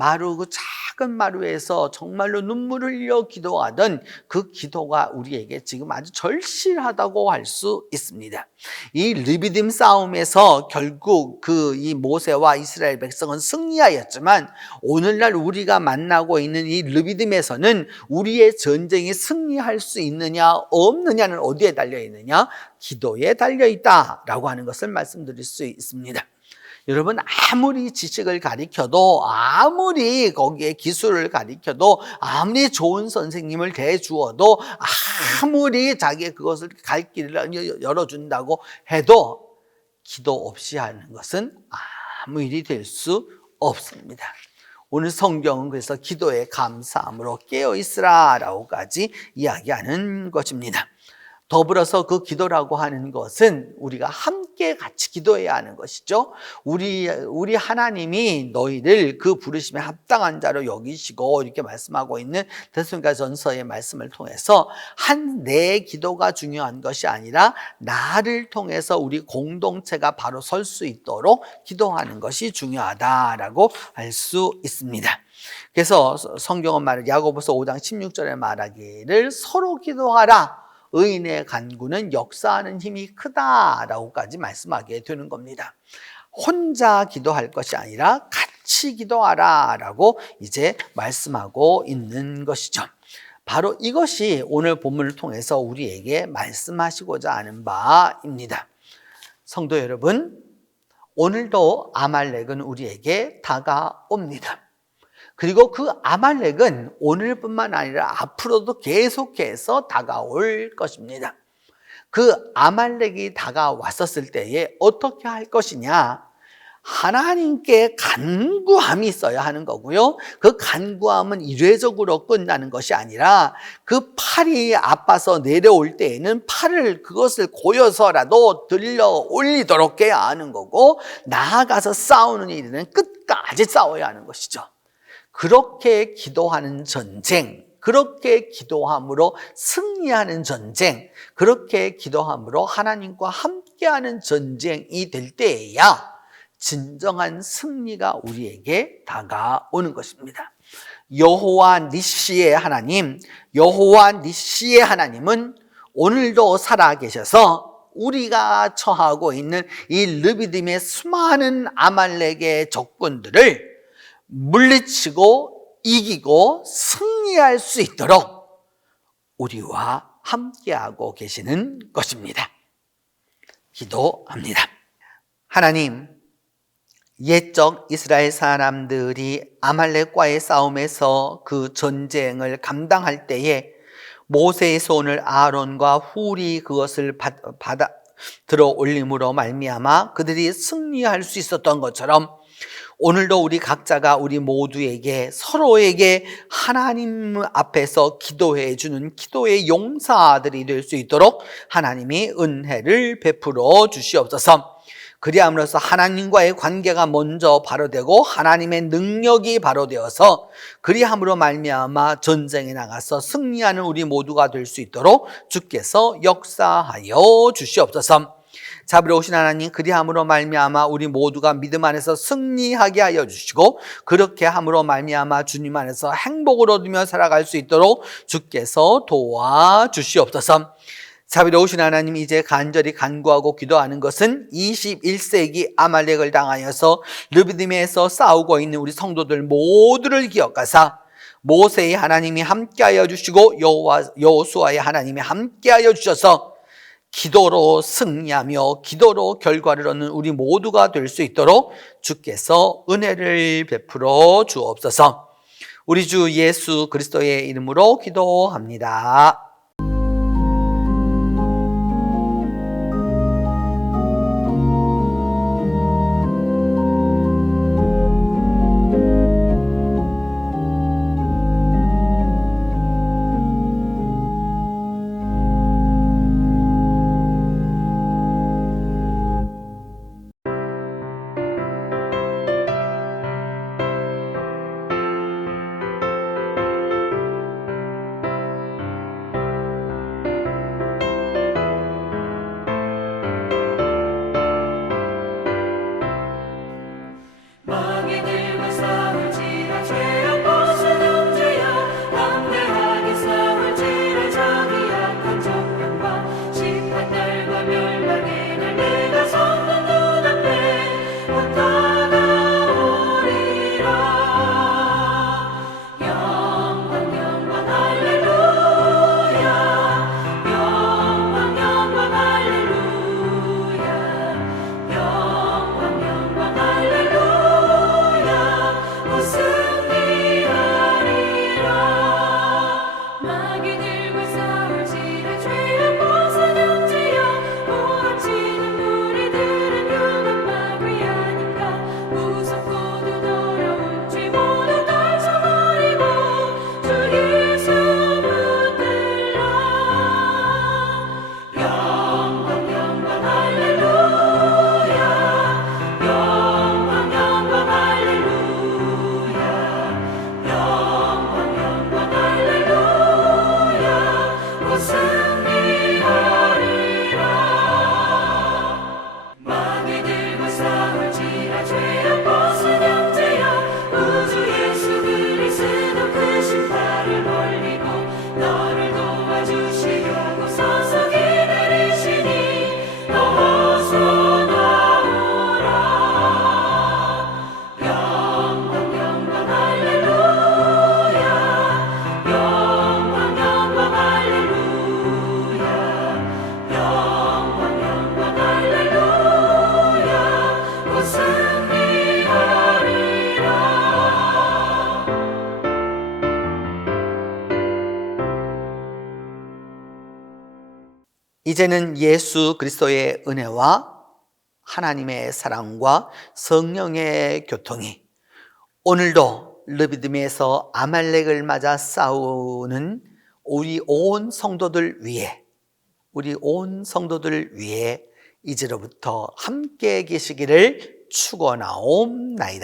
작은 마루에서 정말로 눈물을 흘려 기도하던 그 기도가 우리에게 지금 아주 절실하다고 할 수 있습니다. 이 르비딤 싸움에서 결국 이 모세와 이스라엘 백성은 승리하였지만 오늘날 우리가 만나고 있는 이 르비딤에서는 우리의 전쟁이 승리할 수 있느냐 없느냐는 어디에 달려 있느냐? 기도에 달려 있다라고 하는 것을 말씀드릴 수 있습니다. 여러분 아무리 지식을 가르쳐도 아무리 거기에 기술을 가르쳐도 아무리 좋은 선생님을 대주어도 아무리 자기의 그것을 갈 길을 열어준다고 해도 기도 없이 하는 것은 아무 일이 될 수 없습니다. 오늘 성경은 그래서 기도에 감사함으로 깨어있으라 라고까지 이야기하는 것입니다. 더불어서 그 기도라고 하는 것은 우리가 함께 같이 기도해야 하는 것이죠. 우리 하나님이 너희를 그 부르심에 합당한 자로 여기시고 이렇게 말씀하고 있는 데살로니가전서의 말씀을 통해서 내 기도가 중요한 것이 아니라 나를 통해서 우리 공동체가 바로 설 수 있도록 기도하는 것이 중요하다라고 할 수 있습니다. 그래서 성경은 야고보서 5장 16절에 말하기를 서로 기도하라. 의인의 간구는 역사하는 힘이 크다라고까지 말씀하게 되는 겁니다. 혼자 기도할 것이 아니라 같이 기도하라라고 이제 말씀하고 있는 것이죠. 바로 이것이 오늘 본문을 통해서 우리에게 말씀하시고자 하는 바입니다. 성도 여러분, 오늘도 아말렉은 우리에게 다가옵니다. 그리고 그 아말렉은 오늘뿐만 아니라 앞으로도 계속해서 다가올 것입니다. 그 아말렉이 다가왔었을 때에 어떻게 할 것이냐? 하나님께 간구함이 있어야 하는 거고요. 그 간구함은 일회적으로 끝나는 것이 아니라 그 팔이 아파서 내려올 때에는 팔을 그것을 고여서라도 들려 올리도록 해야 하는 거고, 나아가서 싸우는 일은 끝까지 싸워야 하는 것이죠. 그렇게 기도하는 전쟁, 그렇게 기도함으로 승리하는 전쟁, 그렇게 기도함으로 하나님과 함께하는 전쟁이 될 때에야 진정한 승리가 우리에게 다가오는 것입니다. 여호와 니시의 하나님, 여호와 니시의 하나님은 오늘도 살아계셔서 우리가 처하고 있는 이 르비딤의 수많은 아말렉의 적군들을 물리치고 이기고 승리할 수 있도록 우리와 함께하고 계시는 것입니다. 기도합니다. 하나님, 옛적 이스라엘 사람들이 아말렉과의 싸움에서 그 전쟁을 감당할 때에 모세의 손을 아론과 훌이 그것을 받아 들어 올림으로 말미암아 그들이 승리할 수 있었던 것처럼, 오늘도 우리 각자가 우리 모두에게 서로에게 하나님 앞에서 기도해 주는 기도의 용사들이 될 수 있도록 하나님이 은혜를 베풀어 주시옵소서. 그리함으로써 하나님과의 관계가 먼저 바로되고 하나님의 능력이 바로되어서 그리함으로 말미암아 전쟁에 나가서 승리하는 우리 모두가 될 수 있도록 주께서 역사하여 주시옵소서. 잡으러 오신 하나님, 그리함으로 말미암아 우리 모두가 믿음 안에서 승리하게 하여 주시고, 그렇게 함으로 말미암아 주님 안에서 행복을 얻으며 살아갈 수 있도록 주께서 도와주시옵소서. 자비로 오신 하나님, 이제 간절히 간구하고 기도하는 것은 21세기 아말렉을 당하여서 르비딤에서 싸우고 있는 우리 성도들 모두를 기억하사 모세의 하나님이 함께하여 주시고 여호수아의 하나님이 함께하여 주셔서 기도로 승리하며 기도로 결과를 얻는 우리 모두가 될 수 있도록 주께서 은혜를 베풀어 주옵소서. 우리 주 예수 그리스도의 이름으로 기도합니다. 이제는 예수 그리스도의 은혜와 하나님의 사랑과 성령의 교통이 오늘도 르비딤에서 아말렉을 맞아 싸우는 우리 온 성도들 위해 이제로부터 함께 계시기를 축원하옵나이다.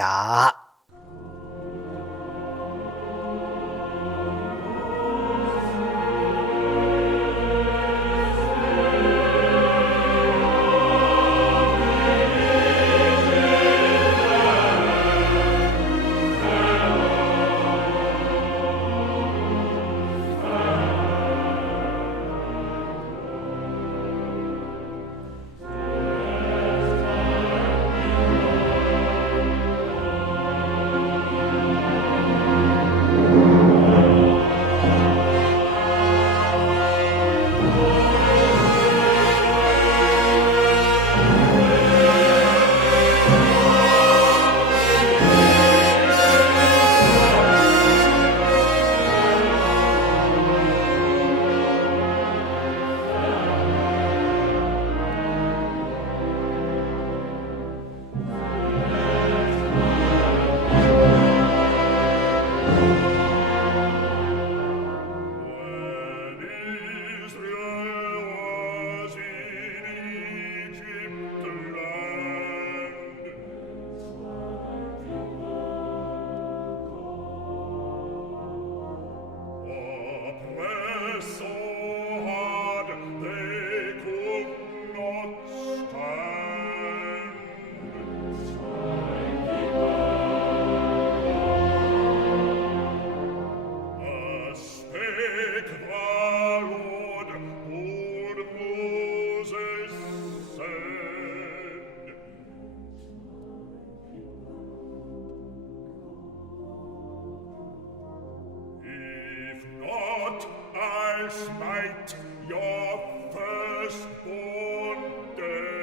Smite your firstborn dead.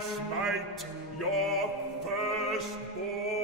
Smite your firstborn.